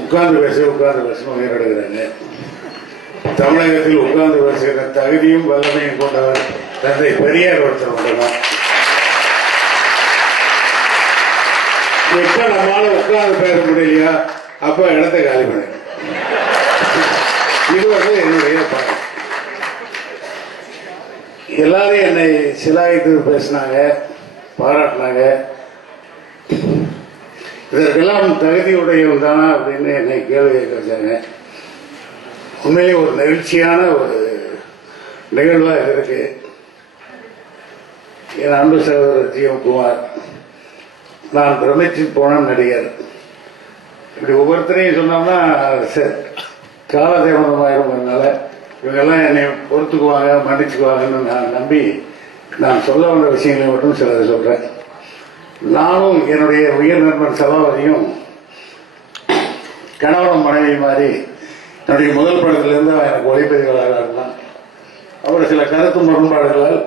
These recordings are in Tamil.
உட்கார்ந்து பேசணும் உயிரிடுகிறாங்க. தமிழகத்தில் உட்கார்ந்து பேசுகிற தகுதியும் வல்லமையும் கொண்டவர் தந்தை பெரியார் ஒருத்தர் மட்டும்தான். எப்ப நம்மளால உட்கார்ந்து பேச முடியலையா அப்ப இடத்தை காலி பண்ணு. இது என்னுடைய பணம். எல்லாரும் என்னை சிலாய்த்து பேசினாங்க, பாராட்டினாங்க. இதற்கெல்லாம் தகுதியுடையவன் தானா அப்படின்னு என்னை கேள்வி கேட்க வச்சாங்க. உண்மையிலே ஒரு நெகிழ்ச்சியான ஒரு நிகழ்வாக இது இருக்கு. என் அன்பு சகோதரர் ஜிஎம்குமார், நான் பிரமிச்சு போன நடிகர். இப்படி ஒவ்வொருத்தரையும் சொன்னோம்னா காலதேவனமாயிருந்ததுனால இவங்கெல்லாம் என்னை பொறுத்துக்குவாங்க, மன்னிச்சுக்குவாங்கன்னு நான் நம்பி நான் சொல்ல வந்த விஷயங்களை மட்டும் சிலதை சொல்றேன். நானும் என்னுடைய உயர் நண்பன் சபாபதியும் கணவனும் மனைவி மாதிரி என்னுடைய முதல் படத்திலிருந்து எனக்கு ஒளிப்பதிவாளராக இருந்தான். அவர் சில கருத்து முரண்பாடுகளால்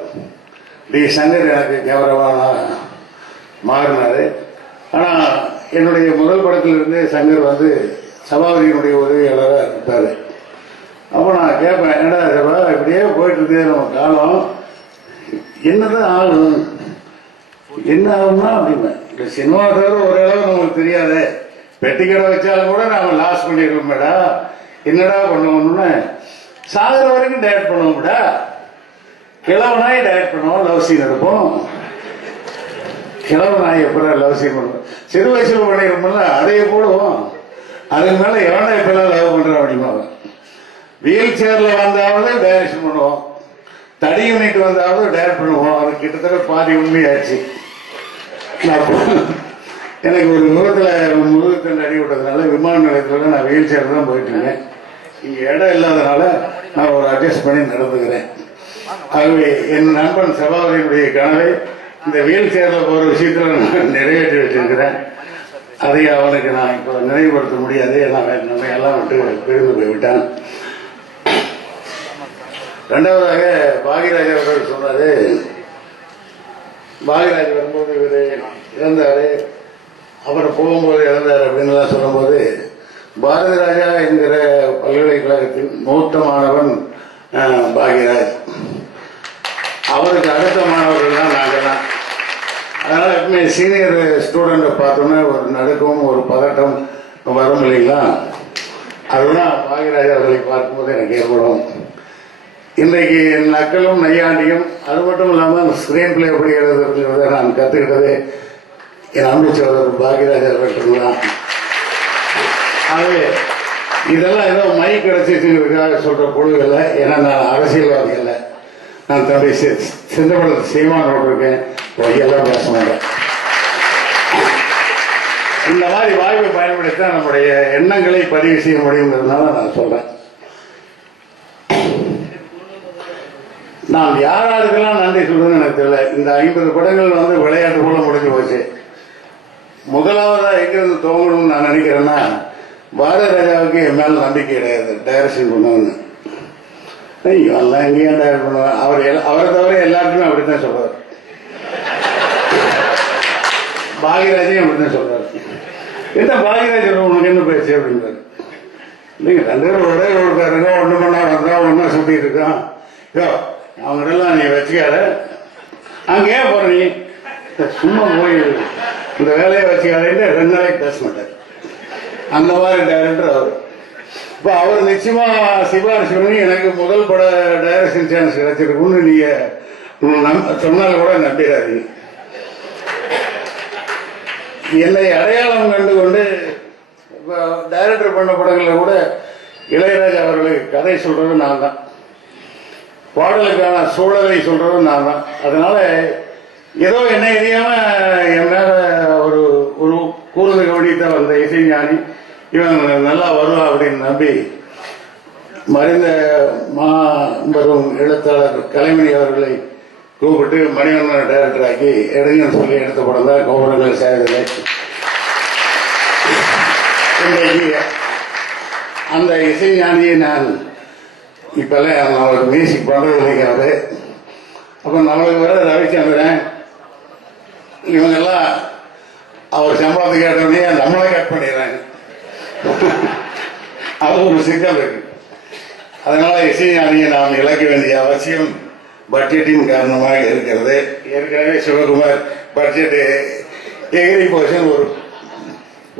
டி சங்கர் எனக்கு கேமராவான மாறினாரு. ஆனால் என்னுடைய முதல் படத்திலிருந்து சங்கர் வந்து சபாபதியினுடைய உதவியாளராக இருப்பார். அப்போ நான் கேட்பேன், என்னடா சபா இப்படியே போயிட்டு இருக்கு நம்ம காலம், என்னதான் ஆகும், என்ன ஆகும்னா அப்படின்னா இந்த சினிமா தவிர ஓரளவு நமக்கு தெரியாது. பெட்டிக்கடை வச்சாலும் கூட நாம லாஸ் பண்ணிடுவோம்டா, என்னடா பண்ணுவோம்னு சாகர வரைக்கும் டயட் பண்ணுவோம்டா. கிழவனாய் டயட் பண்ணுவோம், லவ் சீன் எடுப்போம். கிழவனாய் எப்படா லவ் சீன் பண்ணுவோம், சிறு வயசுல பண்ணிடுவோம்ல அதையே போடுவோம். அதுக்கு மேல எவனா இப்பெல்லாம் லவ் பண்றான் அப்படிமா. வீல் சேர்ல வந்தாவது டைரக்ஷன் பண்ணுவோம், தடி யூனிட் வந்தாவது டைரக்ட் பண்ணுவோம். அது கிட்டத்தட்ட பாதி உண்மையாச்சு. எனக்கு ஒரு முதுகுத்தண்டு அடி விட்டதுனால விமான நிலையத்தில் நான் வீல் சேர் தான் போயிட்டு இருக்கேன். இங்க இடம் இல்லாதனால நான் ஒரு அட்ஜஸ்ட் பண்ணி நடந்துக்கிறேன். ஆகவே என் நண்பன் சபாபதியினுடைய கனவை இந்த வீல் சேர்ல போற விஷயத்துல நான் நிறைவேற்றி வச்சிருக்கிறேன். அதை அவனுக்கு நான் இப்போ நினைவுபடுத்த முடியாது. நம்ம எல்லாம் விட்டு பிரிந்து போய்விட்டான். ரெண்டாவதாக பாகியராஜ் அவர்கள் சொன்னாரு, பாகியராஜ் வரும்போது இவர் இறந்தாரு, அவர் போகும்போது இறந்தார் அப்படின்னு சொல்லும்போது, பாரதி ராஜா என்கிற பல்கலைக்கழகத்தின் மூத்த மாணவன் பாகியராஜ், அவருக்கு அடுத்த மாணவர்கள் தான் நாங்கள் தான். அதனால எப்பவுமே சீனியர் ஸ்டூடெண்ட்டை பார்த்தோன்னா ஒரு நடுக்கம், ஒரு பதட்டம் வரும் இல்லைங்களா. அதுதான் பாகியராஜ் அவர்களை பார்க்கும்போது எனக்கு ஏற்படும். இன்றைக்கு நக்கலும் நையாண்டியும் அது மட்டும் இல்லாமல் ஸ்கிரீன் பிளே எப்படி எழுதுறதுங்கிறத நான் கற்றுக்கிட்டது என் அன்பு சகோதரர் பாகியராஜ் அவர்கள் தான். ஆகவே இதெல்லாம் ஏதோ மை கிடைச்சிருக்கிறதுக்காக சொல்ற பொழுது இல்லை. ஏன்னா நான் அரசியல்வாதி இல்லை. நான் தம்பி சிந்தப்படத்தை சீமானோடு இருக்கேன், பொய்யெல்லாம் பேச மாட்டேன். இந்த மாதிரி வாய்ப்பை பயன்படுத்த நம்முடைய எண்ணங்களை பதிவு செய்ய முடியுங்கிறதுனால நான் சொல்றேன். நான் யாராருக்கெல்லாம் நன்றி சொல்றதுன்னு எனக்கு தெரியல. இந்த 50 படங்கள் வந்து விளையாட்டு போல முடிஞ்சு போச்சு. முதலாவதா எங்கிருந்து துவங்கணும்னு நான் நினைக்கிறேன்னா, பாரதி ராஜாவுக்கு என் மேல நம்பிக்கை கிடையாது. டைரக்ஷன் பண்ணுவேன்னு எல்லாம் எங்கேயும் டைரக்ட் பண்ணுவேன். அவரை தவிர எல்லாருக்குமே அப்படித்தான் சொல்றாரு. பாகியராஜையும் அப்படித்தான் சொல்றாரு. என்ன பாகியராஜ் உனக்கு என்ன பேச்சு அப்படின்றாரு. இல்லைங்க, 2 பேரும் ஒரே இருக்காருங்க, ஒண்ணு பண்ணா வந்தா ஒன்னா சுட்டிட்டு இருக்கான். அவங்கெல்லாம் நீ வச்சுக்காத, அங்க ஏன் போற நீ, சும்மா போய் இந்த வேலையை வச்சுக்காதேன்னு 2 நாளைக்கு பேச மாட்டார். அந்த மாதிரி டைரக்டர் அவர். இப்போ அவர் நிச்சயமா சிபாரிசு பண்ணி எனக்கு முதல் பட டைரக்ஷன் சான்ஸ் கிடைச்சிருக்குன்னு நீங்க சொன்னாலும் கூட நம்பிடாதீங்க. என்னை அடையாளம் கண்டு கொண்டு டைரக்டர் பண்ண படங்கள்ல கூட இளையராஜா அவர்களுக்கு கதை சொல்றது நான் தான், பாடலுக்கான சூழலை சொல்றதும் நான் தான். அதனால ஏதோ என்ன தெரியாம என் மேல ஒரு ஒரு கூர்ந்து கவனித்த வந்த இசைஞானி இவன் நல்லா வருவான் அப்படின்னு நம்பி மறைந்த மாபெரும் எழுத்தாளர் கலைமணி அவர்களை கூப்பிட்டு மணிவண்ணன் டைரக்டர் ஆக்கி எடுங்கன்னு சொல்லி எடுத்த படம் தான் கோபுரங்கள் சேரவில்லை. இன்றைக்கு அந்த இசைஞானியை நான் இப்பெல்லாம் நம்மளுக்கு மியூசிக் பண்றது இல்லைங்கிறது. அப்ப நம்மளுக்கு வர ரவிச்சந்திரன் இவங்கெல்லாம் அவர் சம்பளத்தை கேட்டோடனே நம்மளே கட் பண்ணிடுறாங்க. அது ஒரு சிக்கல் இருக்கு. அதனால இசைஞானியை நாம் இழக்க வேண்டிய அவசியம் பட்ஜெட்டின் காரணமாக இருக்கிறது. ஏற்கனவே சிவகுமார் பட்ஜெட் எகிரி போஷன்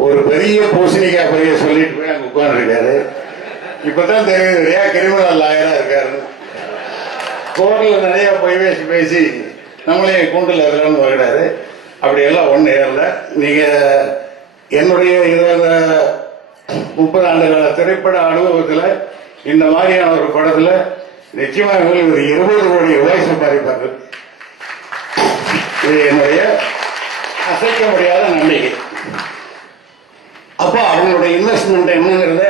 ஒரு பெரிய பூசணிக்காய் பைய சொல்லிட்டு போய் அங்க உட்கார்ந்துருக்காரு. இப்பதான் தெரியுது நிறைய கிரிமினல் லாயரா இருக்காரு. கோர்ட்ல நிறைய பொய் பேசி நம்மளே கூண்டில் இருக்கலாம்னு வருகிறாரு. அப்படியெல்லாம் ஒண்ணு ஏறல. நீங்க என்னுடைய 30 ஆண்டு கால திரைப்பட அனுபவத்துல இந்த மாதிரியான ஒரு படத்துல நிச்சயமாக ஒரு 20 கோடி ரூபாய் சம்பாதிப்பார்கள். இது என்னுடைய அசைக்க முடியாத நம்பிக்கை. அப்போ அவங்களுடைய இன்வெஸ்ட்மெண்ட் என்னங்கிறத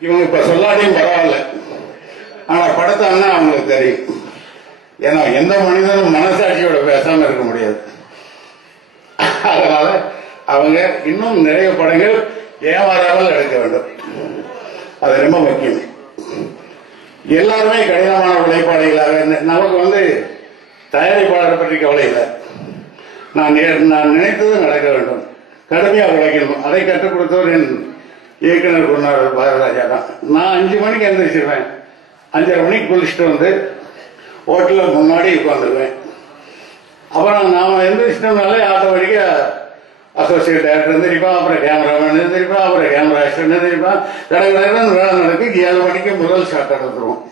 இவங்க இப்ப சொல்லாதையும் பரவாயில்ல, ஆனா படத்தாங்கன்னா அவங்களுக்கு தெரியும். ஏன்னா எந்த மனிதனும் மனசாட்சியோட பேசாம இருக்க முடியாது. அதனால அவங்க இன்னும் நிறைய படங்கள் ஏமாறாமல் எடுக்க வேண்டும். அது ரொம்ப முக்கியம். எல்லாருமே கடினமான உழைப்பாளிகளாக, நமக்கு தயாரிப்பாளரை பற்றி கவலை இல்லை. நான் நினைத்தது நடக்க வேண்டும், கடுமையாக உழைக்கணும். அதை கற்றுக் கொடுத்தவர் என் இயக்குனர் பொன்னாளர் பாரதிராஜா தான். நான் 5 மணிக்கு எழுந்திரிச்சிருவேன். 5:30 மணிக்கு குளிச்சுட்டு ஹோட்டலில் முன்னாடி உட்காந்துருவேன். அப்புறம் நாம எந்திரிச்சிட்டோம்னாலே ஆட்டோமேட்டிக்கா அசோசியேட் டைரக்டர் எந்திரிப்பான், அப்புறம் கேமராமேன் எந்திரிப்பான், அப்புறம் கேமரா அசிஸ்டன்ட் எந்திரிப்பான். கடற்கரை வேலை நடக்கு. 7 மணிக்கு முதல் ஷாட் எடுத்துருவோம்.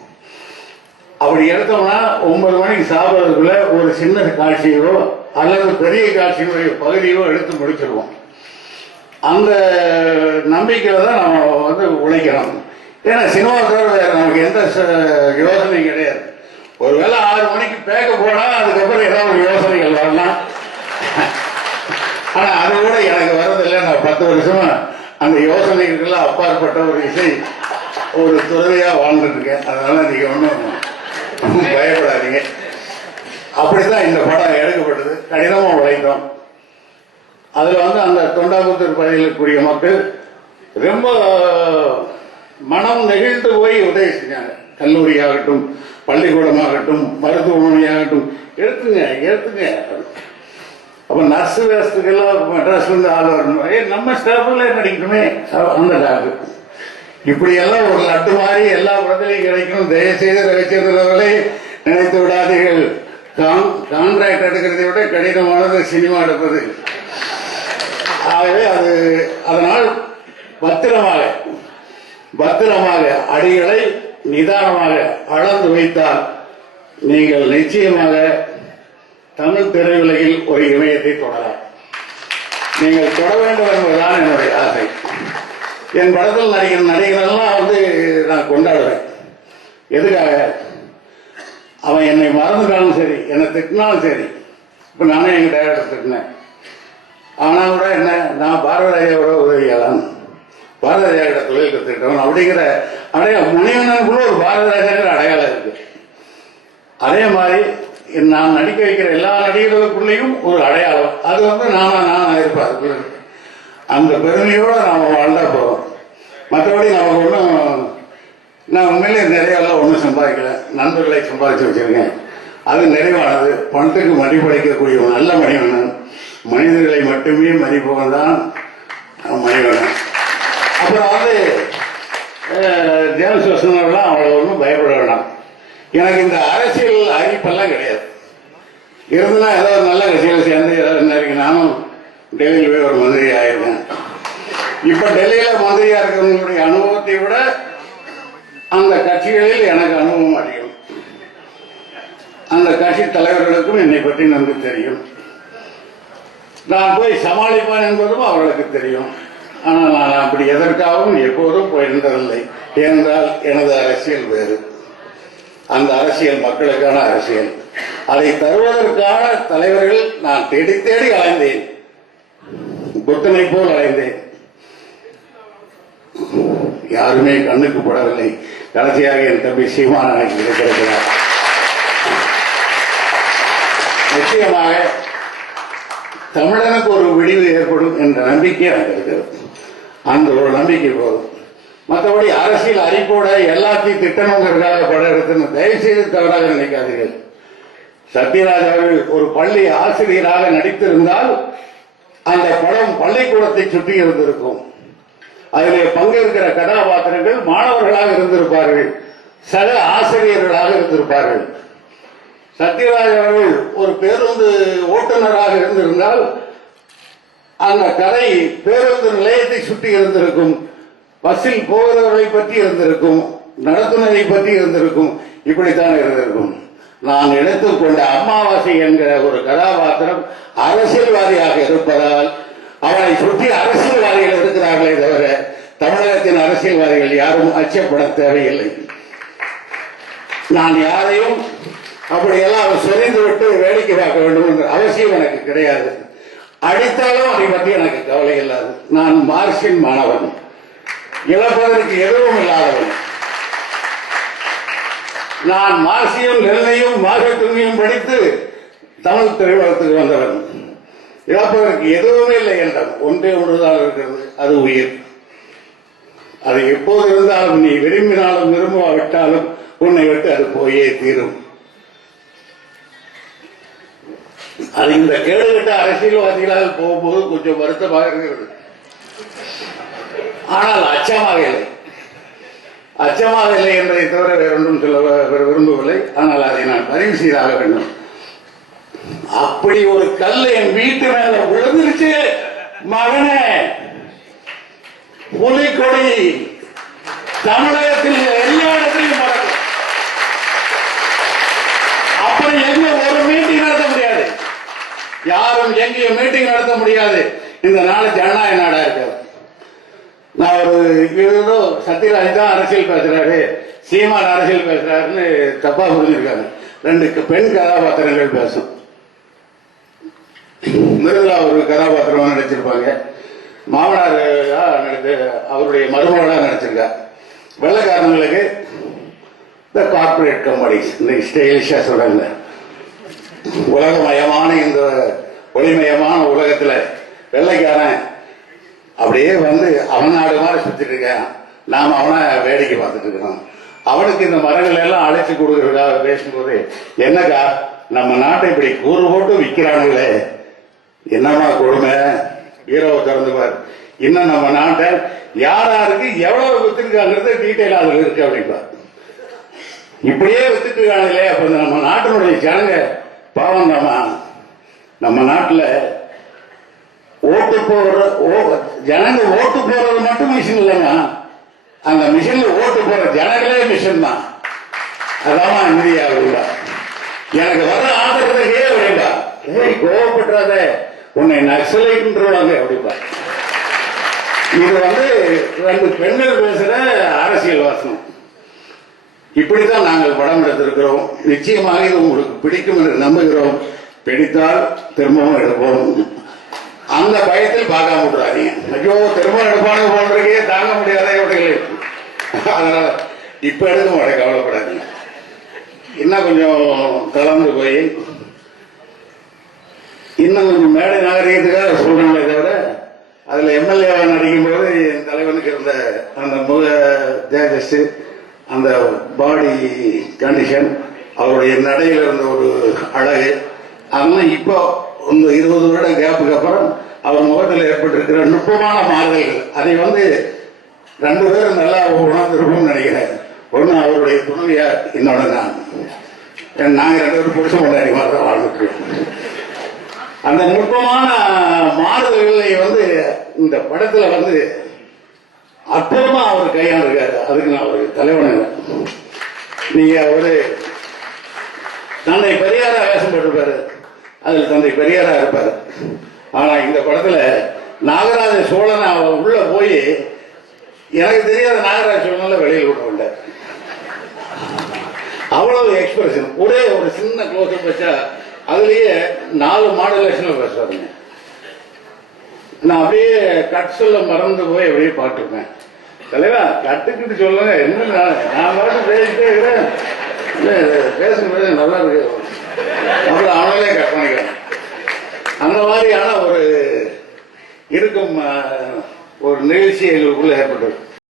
அப்படி எடுத்தோம்னா 9 மணிக்கு சாப்பிட்றதுக்குள்ள ஒரு சின்ன காட்சியோ அல்லது பெரிய காட்சியினுடைய பகுதியோ எடுத்து முடிச்சிருவோம். அந்த நம்பிக்கையில தான் நம்ம உழைக்கிறோம். ஏன்னா சினிமா தவிர வேற நமக்கு எந்த யோசனையும் கிடையாது. ஒருவேளை 6 மணிக்கு பேக்க போனா அதுக்கப்புறம் ஏதாவது ஒரு யோசனைகள் வரலாம். ஆனா அது கூட எனக்கு வர்றதில்லை. நான் 10 வருஷமா அந்த யோசனைகளுக்கெல்லாம் அப்பாற்பட்ட ஒரு இசை ஒரு துறவியா வாழ்ந்துட்டு இருக்கேன். அதனால நீங்க ஒன்றும் பயப்படாதீங்க. அப்படித்தான் இந்த படம் எடுக்கப்பட்டது. கடினமா உழைத்தோம். அதுல அந்த தொண்டாமுத்தூர் பகுதியில் இருக்கக்கூடிய மக்கள் ரொம்ப மனம் நெகிழ்ந்து போய் உதவி செஞ்சாங்க. கல்லூரி ஆகட்டும், பள்ளிக்கூடமாகட்டும், மருத்துவமனையாகட்டும், எடுத்துங்க. அப்ப நர்ஸ் வேஸ்டுக்கெல்லாம் மெட்ராஸ்ல இருந்து ஆள் வரணும். நம்ம ஸ்டாஃப்ல நடிக்கணுமே அந்த டாக்டர். இப்படி எல்லாம் ஒரு லட்டு மாதிரி எல்லா படத்திலையும் கிடைக்கும். தயவுசெய்து ரவிச்சந்திரவர்களை நினைத்து விடாதீர்கள். கான்ட்ராக்ட் எடுக்கிறதை விட கடினமானது சினிமா எடுப்பது. ஆகவே அதனால் பத்திரமாக அடிகளை நிதானமாக அளந்து வைத்தால் நீங்கள் நிச்சயமாக தமிழ் திரையுலகில் ஒரு இமயத்தை தொடரலாம். நீங்கள் தொட வேண்டும் என்பதுதான் என்னுடைய ஆசை. என் படத்தில் நடிக்கிற நடிகரெல்லாம் நான் கொண்டாடுவேன். எதுக்காக? அவன் என்னை மறந்துட்டாலும் சரி, என்னை திட்டினாலும் சரி. இப்ப நானே எங்க டைரக்டர் திட்டினேன். ஆனா கூட என்ன, நான் பாரதிராஜாவோட உதவியாளன், பாரதிராஜா கிட்ட தொழில் கத்துக்கிட்டவன் அப்படிங்கிற அடையாளம் மணிவண்ணனுக்குள்ள ஒரு பாரதிராஜாங்கிற அடையாளம் இருக்கு. அதே மாதிரி நான் நடிக்க வைக்கிற எல்லா நடிகர்களுக்குள்ளேயும் ஒரு அடையாளம். அது நானா இருப்பாரு. அந்த பெருமையோட நாம வாழ்ந்தா போதும். மற்றபடி நமக்கு ஒன்றும், நான் உண்மையிலே நிறைய ஒன்றும் சம்பாதிக்கல. நண்பர்களை சம்பாதிச்சு வச்சிருக்கேன். அது நிறைவானது. பணத்துக்கு மதிப்பளிக்கக்கூடிய ஒரு நல்ல மணிவண்ணன். மனிதர்களை மட்டுமே மதிப்பவன் தான் மணிவண்ணன். அப்புறம் ஜேம்ஸ் வசனம்லாம் அவ்வளவு ஒன்றும் பயப்பட வேண்டாம். எனக்கு இந்த அரசியல் அறிவிப்பெல்லாம் கிடையாது. இருந்தா ஏதாவது நல்ல கட்சியில் சேர்ந்து ஏதாவது நானும் டெல்லியில் போய் ஒரு மந்திரி ஆயிருக்கேன். இப்ப டெல்லியில மந்திரியா இருக்கிறவங்களுடைய அனுபவத்தை விட அந்த கட்சிகளில் எனக்கு அனுபவம் அதிகம். அந்த கட்சி தலைவர்களுக்கும் என்னை பற்றி நன்கு தெரியும். நான் போய் சமாளிப்பேன் என்பதும் அவர்களுக்கு தெரியும். ஆனால் நான் அப்படி எதற்காகவும் எப்போதும் போயிருந்ததில்லை. ஏனென்றால் எனது அரசியல் வேறு. அந்த அரசியல் மக்களுக்கான அரசியல். அதை தருவதற்கான தலைவர்கள் நான் தேடி தேடி அலைந்தேன். புத்தனை போல் அலைந்தேன். யாருமே கண்ணுக்கு படவில்லை. கடைசியாக என் தம்பி சீமான் எனக்கு கிடைக்கிறார். நிச்சயமாக தமிழனுக்கு ஒரு விடிவு ஏற்படும் என்ற நம்பிக்கை எனக்கு இருக்கிறது. அந்த ஒரு நம்பிக்கை போதும். மற்றபடி அரசியல் அறிப்போட எல்லாத்தையும் திட்டணுங்கிறதுக்காக படம் எடுத்து தயவு செய்து தவறாக நினைக்காதீர்கள். சத்யராஜ் அவர்கள் ஒரு பள்ளி ஆசிரியராக நடித்திருந்தால் அந்த படம் பள்ளிக்கூடத்தை சுற்றி இருந்திருக்கும். அதிலே பங்கேற்கிற கதாபாத்திரங்கள் மாணவர்களாக இருந்திருப்பார்கள், சக ஆசிரியர்களாக இருந்திருப்பார்கள். சத்யராஜ் அவர்கள் ஒரு பேருந்து ஓட்டுநராக இருந்திருந்தால் அந்த கதை பேருந்து நிலையத்தை சுற்றி இருந்திருக்கும், பஸ்ஸில் போகிறவர்களை பற்றி இருந்திருக்கும், நடத்துனரை பற்றி இருந்திருக்கும், இப்படித்தான் இருந்திருக்கும். நான் எடுத்துக்கொண்ட அமாவாசை என்கிற ஒரு கதாபாத்திரம் அரசியல்வாதியாக இருப்பதால் அவனை சுற்றி அரசியல்வாதிகள் இருக்கிறார்களே தவிர தமிழகத்தின் அரசியல்வாதிகள் யாரும் அச்சப்பட தேவையில்லை. நான் யாரையும் அப்படியெல்லாம் சொரிந்து விட்டு வேடிக்கை பார்க்க வேண்டும் என்ற அவசியம் எனக்கு கிடையாது. அடித்தாலும் அதை பற்றி எனக்கு கவலை இல்லாது. நான் மார்க்சின் மாணவன், இழப்பதற்கு எதுவும் இல்லாதவன். நான் மார்க்சியும் லெனினையும் மார்க்சிசத்தையும் படித்து தமிழ் திரையுலகத்துக்கு வந்தவன். இழப்பதற்கு எதுவுமே இல்லை என்றால் ஒன்றே ஒன்றுதான் இருக்கிறது, அது உயிர். அது எப்போது இருந்தாலும் நீ விரும்பினாலும் விரும்பாவிட்டாலும் உன்னை விட்டு அது போயே தீரும். அது இந்த கேடுகட்ட அரசியல்வாதிகளால் போகும்போது கொஞ்சம் வருத்தமாக இருக்கிறது. ஆனால் அச்சமாக இல்லை, அச்சமாக இல்லை என்பதை தவிர வேறொன்றும் சொல்ல விரும்பவில்லை. ஆனால் அதை நான் பதிவு செய்தாக வேண்டும். அப்படி ஒரு கல் என் வீட்டு மேல விழுந்துருச்சு மகனே. புலிக்கொடி தமிழகத்தில் எல்லா இடத்திலையும் பறக்கும். அப்படி எங்க ஒரு மீட்டிங் நடத்த முடியாது, யாரும் எங்கேயும் மீட்டிங் நடத்த முடியாது. இந்த நாடு ஜனநாயக நாடா இருக்காது. நான் ஒரு ஏதோ சத்யராஜ் தான் அரசியல் பேசுறாரு, சீமான் அரசியல் பேசுறாருன்னு தப்பா புரிஞ்சிருக்காங்க. 2 பெண் கதாபாத்திரங்கள் பேசும். மிருதுலா ஒரு கதாபாத்திரமா நடிச்சிருப்பாங்க, மாமனார் நடித்து அவருடைய மருமகளா நடிச்சிருக்கா. வெள்ளைக்காரங்களுக்கு இந்த கார்பரேட் கம்பெனிஸ், இந்த ஸ்டைலிஷா சொல்றாங்க, உலகமயமான இந்த ஒளிமயமான உலகத்துல வெள்ளைக்காரன் அப்படியே வந்து அவன் நாடு மாதிரி சுத்திட்டு இருக்கான், நாம அவனை வேடிக்கை பார்த்துட்டு இருக்கிறோம். அவனுக்கு இந்த மரங்கள் எல்லாம் அழைச்சி கொடுக்கறதுக்காக பேசும்போது, என்னக்கா நம்ம நாட்டை இப்படி கூறு போட்டு விற்கிறானுங்களே, என்னமா கொடுமை, ஹீரோவை திறந்துப்பார், இன்னும் நம்ம நாட்டை யாராருக்கு எவ்வளவு வித்துருக்காங்கிறது டீட்டெயில் அதுல இருக்கு அப்படிப்பா. இப்படியே வித்துட்டு இருக்கானுங்களே, அப்ப நம்ம நாட்டினுடைய ஜனங்க பாவம். நம்ம நாட்டில் ஓட்டு போடுற ஜனங்க ஓட்டு போறது மட்டும் மிஷின் இல்லைங்க, அந்த மிஷின்ல ஓட்டு போற ஜனங்களே மிஷின் தான். அதான் இந்தியா அப்படின்பா. எனக்கு வர ஆதரவுக்கே அப்படின்பா, ஏய் கோவப்பட்டுறாத, உன்னை நக்சலைட்ன்றவாங்க அப்படிப்பா. இது வந்து 2 பெண்கள் பேசுற அரசியல் வாசனம். இப்படித்தான் நாங்கள் படம் எடுத்திருக்கிறோம். நிச்சயமாக இது உங்களுக்கு பிடிக்கும் என்று நம்புகிறோம். பிடித்தால் திரும்பவும் எடுப்போம். அந்த பயத்தில் பார்க்காம விட்டுறாதீங்க. ஐயோ திரும்ப எடுப்பானு போன்றே தாங்க முடியாத இவர்கள். அதனால இப்ப எடுக்க மாட்டேன், கவலைப்படாதீங்க. இன்னும் கொஞ்சம் கலந்து போய் இன்னும் கொஞ்சம் மேடை நாகரிகத்துக்காக சொல்றாங்களே தவிர, அதுல எம்எல்ஏ நடிக்கும் போது என் தலைவனுக்கு இருந்த அந்த முக தேஜஸ், அந்த பாடி கண்டிஷன், அவருடைய நடையில் இருந்த ஒரு அழகு, அதெல்லாம் இப்போ இந்த 20 வருட கேப்புக்கு அப்புறம் அவர் முகத்தில் ஏற்பட்டிருக்கிற நுட்பமான மாறுதல்கள், அதை வந்து 2 பேரும் நல்லா உணர்ந்திருக்கும்னு நினைக்கிறேன். ஒன்று அவருடைய துணைவியார், இன்னொன்று நாங்க 2 பேரும் புருஷ முன்னாடி மாதிரி தான் வாழ்ந்துட்டு இருக்கோம். அந்த நுட்பமான மாறுதல்களை வந்து இந்த படத்துல வந்து அற்புதமா அவர் கையாண்டிருக்காரு. அதுக்கு நான் ஒரு தலைவன். நீங்க ஒரு தந்தை பெரியாரா வேஷம் போட்டிருப்பாரு, அதில் தந்தை பெரியாரா இருப்பாரு. ஆனா இந்த படத்துல நாகராஜ சோழன் உள்ள போய் எனக்கு தெரியாத நாகராஜ சோழனால வெளியில் விட அவ்வளவு எக்ஸ்பிரஷன். ஒரே ஒரு சின்ன க்ளோஸ் வச்சா அதுலயே 4 மாடுலேஷன்ல பேசுவாருங்க. நான் அப்படியே கட் சொல்ல மறந்து போய் அப்படியே பாட்டுருப்பேன். தலைவா கட்டுக்கிட்டு சொல்லுங்க, என்ன நான் மட்டும் பேசிட்டே இருக்கிறேன், பேசும்போது நல்லா இருக்கு, அப்புறம் அவங்களே கட் பண்ணிக்கிறேன். அந்த மாதிரியான ஒரு இருக்கும் ஒரு நிகழ்ச்சி எங்களுக்குள்ள ஏற்பட்டது.